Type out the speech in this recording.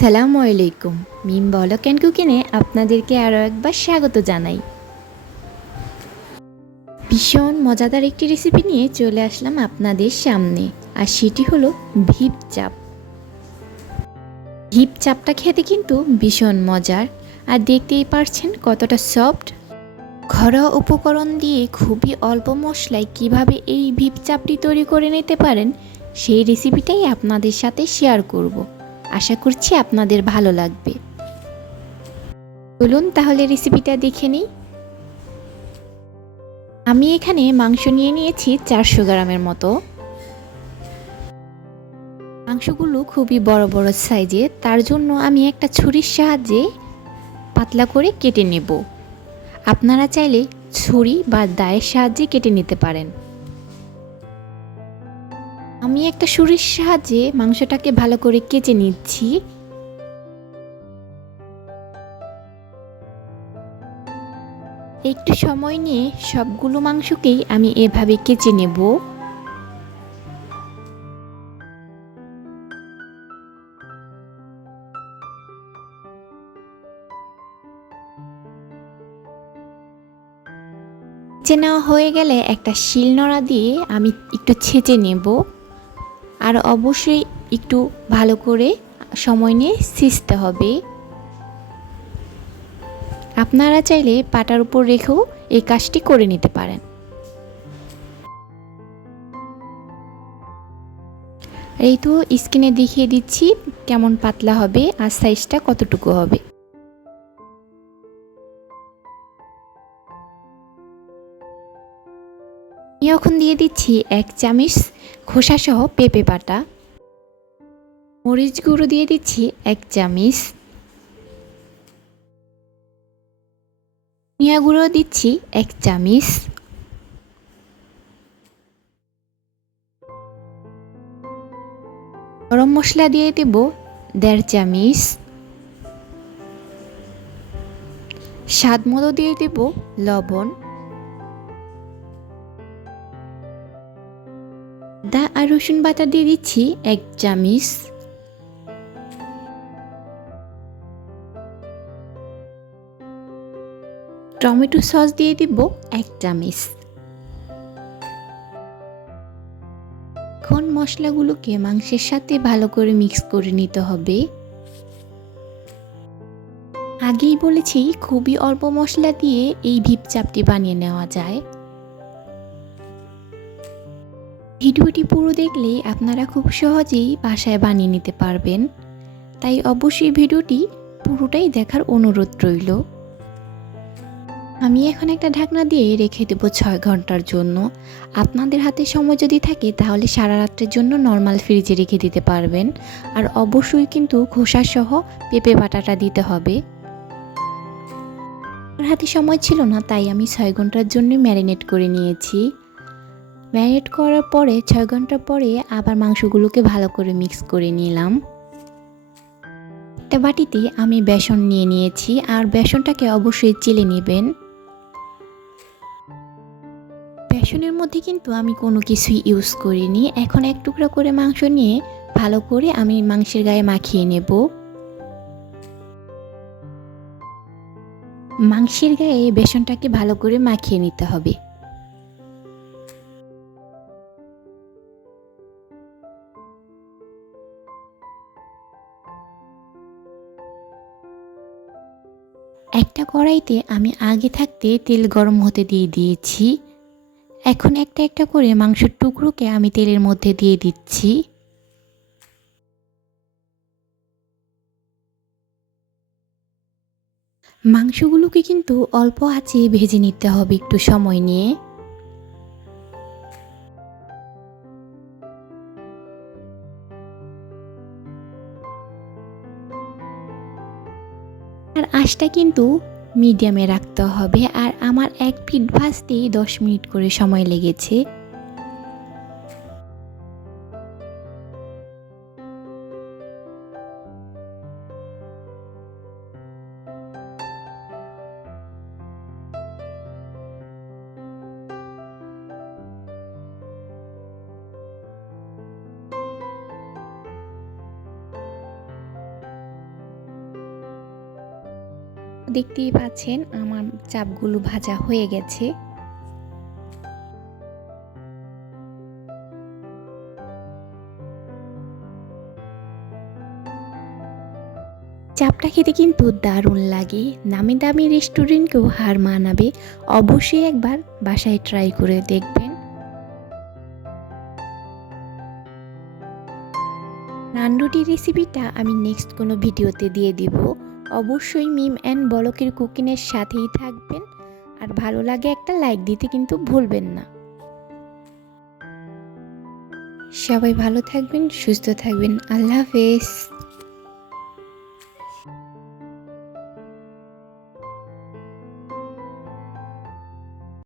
সালামু আলাইকুম। মিম blog and কুকিংয়ে আপনাদেরকে আরও একবার স্বাগত জানাই। ভীষণ মজাদার একটি রেসিপি নিয়ে চলে আসলাম আপনাদের সামনে, আর সেটি হলো ভিপ চাপ। ভিপ চাপটা খেতে কিন্তু ভীষণ মজার, আর দেখতেই পারছেন কতটা সফট। ঘরোয়া উপকরণ দিয়ে খুবই অল্প মশলায় কিভাবে এই ভিপ চাপটি তৈরি করে নিতে পারেন, সেই রেসিপিটাই আপনাদের সাথে শেয়ার করব। আশা করছি আপনাদের ভালো লাগবে। চলুন তাহলে রেসিপিটা দেখে নিই। আমি এখানে মাংস নিয়ে নিয়েছি 400 গ্রামের মতো। মাংসগুলো খুবই বড় বড় সাইজে, তার জন্য আমি একটা ছুরির সাহায্যে পাতলা করে কেটে নেব। আপনারা চাইলে ছুরি বা দায়ের সাহায্যে কেটে নিতে পারেন। আমি একটা ছুরির সাহায্যে মাংসটাকে ভালো করে কেটে নিচ্ছি। একটু সময় নিয়ে সবগুলো মাংসকেই আমি এভাবে কেটে নেব। ছেঁচে নেওয়া হয়ে গেলে একটা শিলনোড়া দিয়ে আমি একটু ছেঁচে নেব। আর অবশ্যই একটু ভালো করে সময় নিয়ে ছেঁচতে হবে। আপনারা চাইলে পাটার উপর রেখেও এই কাজটি করে নিতে পারেন। এই তো স্ক্রিনে দেখিয়ে দিচ্ছি কেমন পাতলা হবে আর সাইজটা কতটুকু হবে। আমি এখন দিয়ে দিচ্ছি 1 চামচ খোসাসহ পেঁপে বাটা। মরিচ গুঁড়ো দিয়ে দিচ্ছি 1 চামচ। ধনিয়া গুঁড়ো দিচ্ছি 1 চামচ। গরম মশলা দিয়ে দেব 1.5 চামচ। স্বাদ মতো দিয়ে দেব লবণ। আদা আর রসুন বাটা দিয়ে দিচ্ছি 1 চামচ। টমেটো সস দিয়ে দিব 1 চামচ। এখন মশলাগুলোকে মাংসের সাথে ভালো করে মিক্স করে নিতে হবে। আগেই বলেছি খুবই অল্প মশলা দিয়ে এই ভিপ চাপটি বানিয়ে নেওয়া যায়। ভিডিওটি পুরো দেখলে আপনারা খুব সহজেই বাসায় বানিয়ে নিতে পারবেন, তাই অবশ্যই ভিডিওটি পুরোটাই দেখার অনুরোধ রইল। আমি এখন একটা ঢাকনা দিয়ে রেখে দেবো 6 ঘন্টার জন্য। আপনাদের হাতে সময় যদি থাকে তাহলে সারা রাত্রের জন্য নর্মাল ফ্রিজে রেখে দিতে পারবেন। আর অবশ্যই কিন্তু খোসাসহ পেঁপে বাটাটা দিতে হবে। আমার হাতে সময় ছিল না, তাই আমি 6 ঘন্টার জন্য ম্যারিনেট করে নিয়েছি। ম্যারিনেট করার পরে 6 ঘন্টা পরে আবার মাংসগুলোকে ভালো করে মিক্স করে নিলাম। একটা বাটিতে আমি বেসন নিয়ে নিয়েছি, আর বেসনটাকে অবশ্যই চেলে নেবেন। বেসনের মধ্যে কিন্তু আমি কোনো কিছুই ইউজ করিনি। এখন এক টুকরা করে মাংস নিয়ে ভালো করে আমি মাংসের গায়ে মাখিয়ে নেব। মাংসের গায়ে বেসনটাকে ভালো করে মাখিয়ে নিতে হবে। একটা কড়াইতে আমি আগে থাকতে তেল গরম হতে দিয়ে দিয়েছি। এখন একটা একটা করে মাংসের টুকরোকে আমি তেলের মধ্যে দিয়ে দিচ্ছি। মাংসগুলোকে কিন্তু অল্প আঁচে ভেজে নিতে হবে একটু সময় নিয়ে। আর আঁচটা কিন্তু মিডিয়ামে রাখতে হবে। আর আমার এক পিঠ ভাজতেই 10 মিনিট করে সময় লেগেছে। দেখতেই পাচ্ছেন আমার চাপগুলো ভাজা হয়ে গেছে। চাপটা খেতে কিন্তু দারুণ লাগে, নামি দামি রেস্টুরেন্টকেও হার মানাবে। অবশ্যই একবার বাসায় ট্রাই করে দেখবেন। নান রুটি রেসিপিটা আমি নেক্সট কোনো ভিডিওতে দিয়ে দিব। অবশ্যই মিম অ্যান্ড বলকের কুকিংয়ের সাথেই থাকবেন, আর ভালো লাগে একটা লাইক দিতে কিন্তু ভুলবেন না। সবাই ভালো থাকবেন, সুস্থ থাকবেন। আল্লাহ হাফেজ।